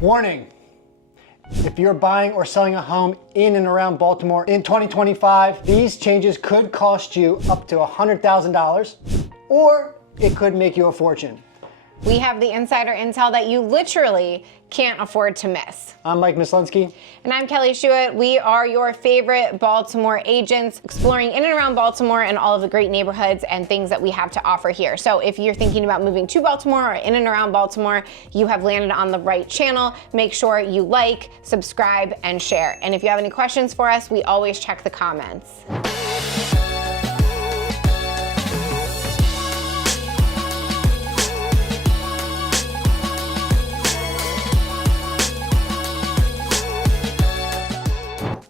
Warning, if you're buying or selling a home in and around Baltimore in 2025, these changes could cost you up to $100,000, or it could make you a fortune. We have the insider intel that you literally can't afford to miss. I'm Mike Mislinski. And I'm Kelly Shuett. We are your favorite Baltimore agents, exploring in and around Baltimore and all of the great neighborhoods and things that we have to offer here. So if you're thinking about moving to Baltimore or in and around Baltimore, you have landed on the right channel. Make sure you like, subscribe, and share. And if you have any questions for us, we always check the comments.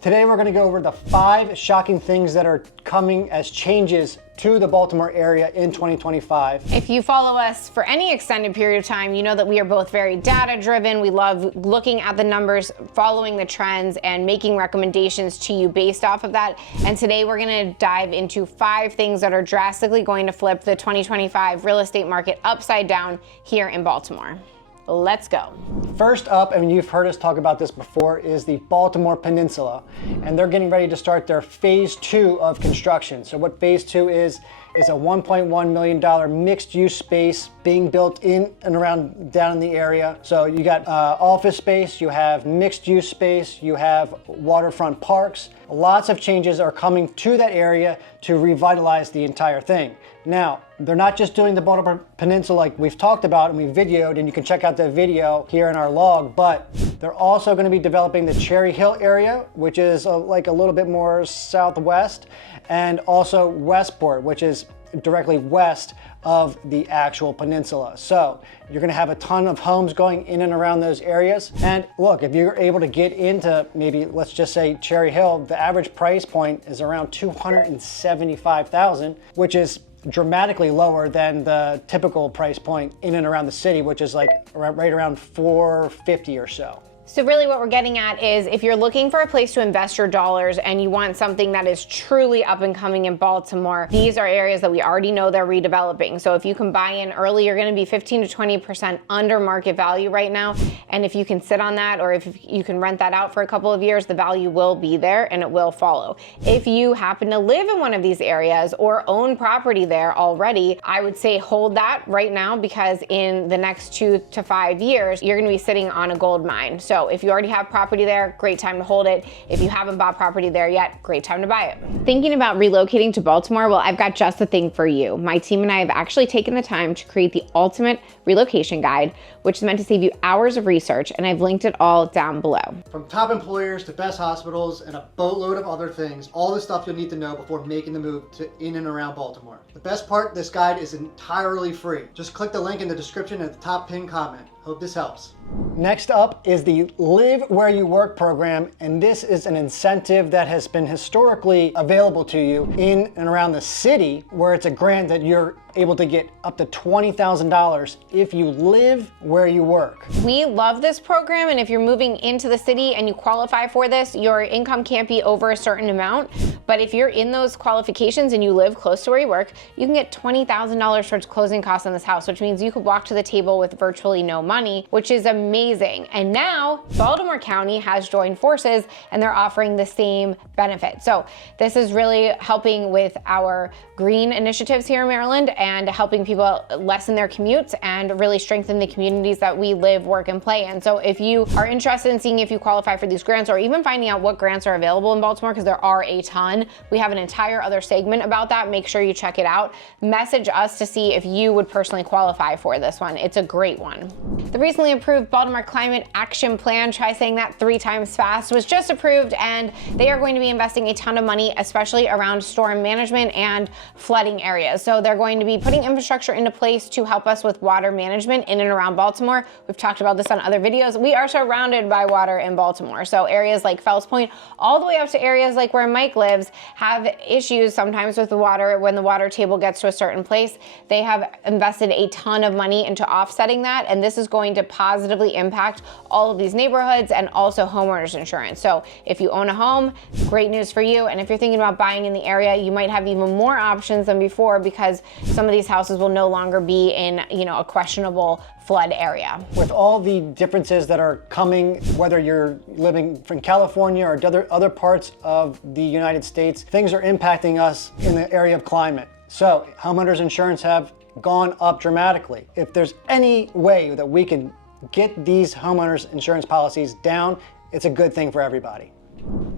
Today we're going to go over the 5 shocking things that are coming as changes to the Baltimore area in 2025. If you follow us for any extended period of time, you know that we are both very data driven. We love looking at the numbers, following the trends, and making recommendations to you based off of that. And today we're going to dive into 5 things that are drastically going to flip the 2025 real estate market upside down here in Baltimore. Let's go. First up, and you've heard us talk about this before, is the Baltimore Peninsula. And they're getting ready to start their phase 2 of construction. So what phase 2 is a $1.1 million mixed use space being built in and around down in the area. So you got office space, you have mixed use space, you have waterfront parks. Lots of changes are coming to that area to revitalize the entire thing. Now, they're not just doing the Baltimore Peninsula like we've talked about and we videoed, and you can check out the video here in our log, but they're also going to be developing the Cherry Hill area, which is like a little bit more southwest, and also Westport, which is directly west of the actual peninsula. So you're going to have a ton of homes going in and around those areas. And look, if you're able to get into maybe, let's just say Cherry Hill, the average price point is around $275,000, which is dramatically lower than the typical price point in and around the city, which is like right around $450 or so. So really what we're getting at is if you're looking for a place to invest your dollars and you want something that is truly up and coming in Baltimore, these are areas that we already know they're redeveloping. So if you can buy in early, you're going to be 15 to 20% under market value right now. And if you can sit on that, or if you can rent that out for a couple of years, the value will be there and it will follow. If you happen to live in one of these areas or own property there already, I would say hold that right now, because in the next 2 to 5 years, you're going to be sitting on a gold mine. So if you already have property there, great time to hold it. If you haven't bought property there yet, great time to buy it. Thinking about relocating to Baltimore? Well, I've got just the thing for you. My team and I have actually taken the time to create the ultimate relocation guide, which is meant to save you hours of research, and I've linked it all down below. From top employers to best hospitals and a boatload of other things, all the stuff you'll need to know before making the move to in and around Baltimore. The best part, this guide is entirely free. Just click the link in the description at the top pinned comment. Hope this helps. Next up is the Live Where You Work program, and this is an incentive that has been historically available to you in and around the city, where it's a grant that you're able to get up to $20,000 if you live where you work. We love this program, and if you're moving into the city and you qualify for this, your income can't be over a certain amount. But if you're in those qualifications and you live close to where you work, you can get $20,000 towards closing costs on this house, which means you could walk to the table with virtually no money, which is amazing. And now Baltimore County has joined forces and they're offering the same benefit. So this is really helping with our green initiatives here in Maryland and helping people lessen their commutes and really strengthen the communities that we live, work, and play in. So if you are interested in seeing if you qualify for these grants, or even finding out what grants are available in Baltimore, because there are a ton, we have an entire other segment about that. Make sure you check it out. Message us to see if you would personally qualify for this one. It's a great one. The recently approved Baltimore Climate Action Plan, try saying that 3 times fast, was just approved, and they are going to be investing a ton of money, especially around storm management and flooding areas. So they're going to be putting infrastructure into place to help us with water management in and around Baltimore. We've talked about this on other videos. We are surrounded by water in Baltimore. So areas like Fells Point, all the way up to areas like where Mike lives, have issues sometimes with the water when the water table gets to a certain place. They have invested a ton of money into offsetting that, and this is going to positively impact all of these neighborhoods and also homeowners insurance. So if you own a home, great news for you. And if you're thinking about buying in the area, you might have even more options than before, because some some of these houses will no longer be in, you know, a questionable flood area. With all the differences that are coming, whether you're living from California or other parts of the United States, things are impacting us in the area of climate. So homeowners insurance have gone up dramatically. If there's any way that we can get these homeowners insurance policies down, it's a good thing for everybody.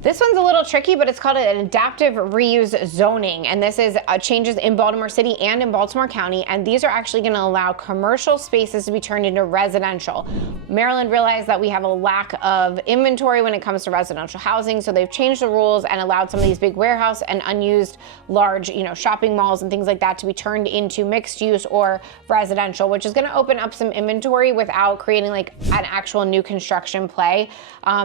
This one's a little tricky, but it's called an adaptive reuse zoning. And this is changes in Baltimore City and in Baltimore County. And these are actually going to allow commercial spaces to be turned into residential. Maryland realized that we have a lack of inventory when it comes to residential housing. So they've changed the rules and allowed some of these big warehouse and unused large, you know, shopping malls and things like that to be turned into mixed use or residential, which is going to open up some inventory without creating like an actual new construction play.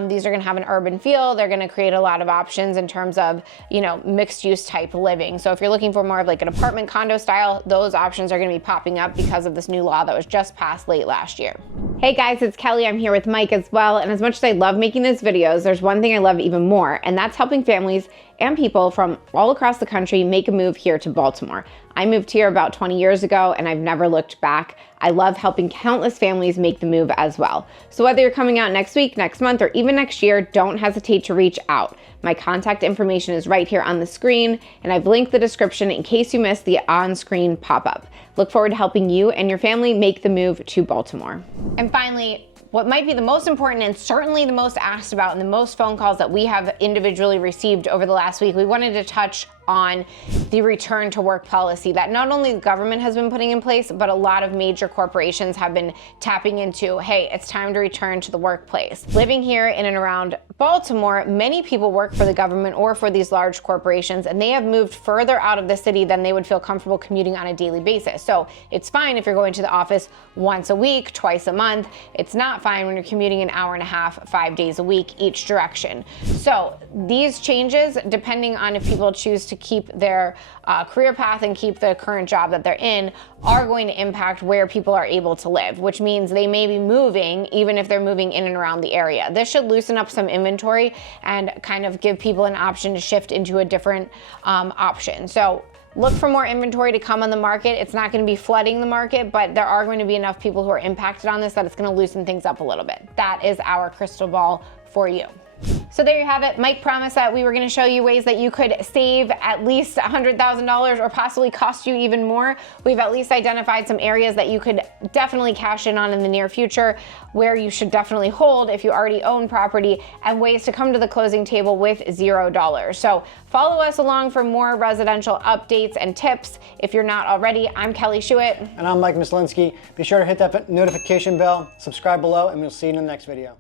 These are going to have an urban feel. They're going to create a lot of options in terms of, you know, mixed use type living. So if you're looking for more of like an apartment condo style, those options are going to be popping up because of this new law that was just passed late last year. Hey guys, it's Kelly. I'm here with Mike as well. And as much as I love making these videos, there's one thing I love even more, and that's helping families and people from all across the country make a move here to Baltimore. I moved here about 20 years ago and I've never looked back. I love helping countless families make the move as well. So whether you're coming out next week, next month, or even next year, don't hesitate to reach out. My contact information is right here on the screen, and I've linked the description in case you missed the on-screen pop-up. Look forward to helping you and your family make the move to Baltimore. And finally, what might be the most important and certainly the most asked about and the most phone calls that we have individually received over the last week, we wanted to touch on the return to work policy that not only the government has been putting in place, but a lot of major corporations have been tapping into. Hey, it's time to return to the workplace. Living here in and around Baltimore, many people work for the government or for these large corporations, and they have moved further out of the city than they would feel comfortable commuting on a daily basis. So it's fine if you're going to the office once a week, twice a month. It's not fine when you're commuting an hour and a half, 5 days a week each direction. So these changes, depending on if people choose to keep their career path and keep the current job that they're in, are going to impact where people are able to live, which means they may be moving even if they're moving in and around the area. This should loosen up some inventory and kind of give people an option to shift into a different option. So look for more inventory to come on the market. It's not going to be flooding the market, but there are going to be enough people who are impacted on this that it's going to loosen things up a little bit. That is our crystal ball for you. So there you have it. Mike promised that we were going to show you ways that you could save at least $100,000 or possibly cost you even more. We've at least identified some areas that you could definitely cash in on in the near future, where you should definitely hold if you already own property, and ways to come to the closing table with $0. So follow us along for more residential updates and tips. If you're not already, I'm Kelly Schuett. And I'm Mike Mislinski. Be sure to hit that notification bell, subscribe below, and we'll see you in the next video.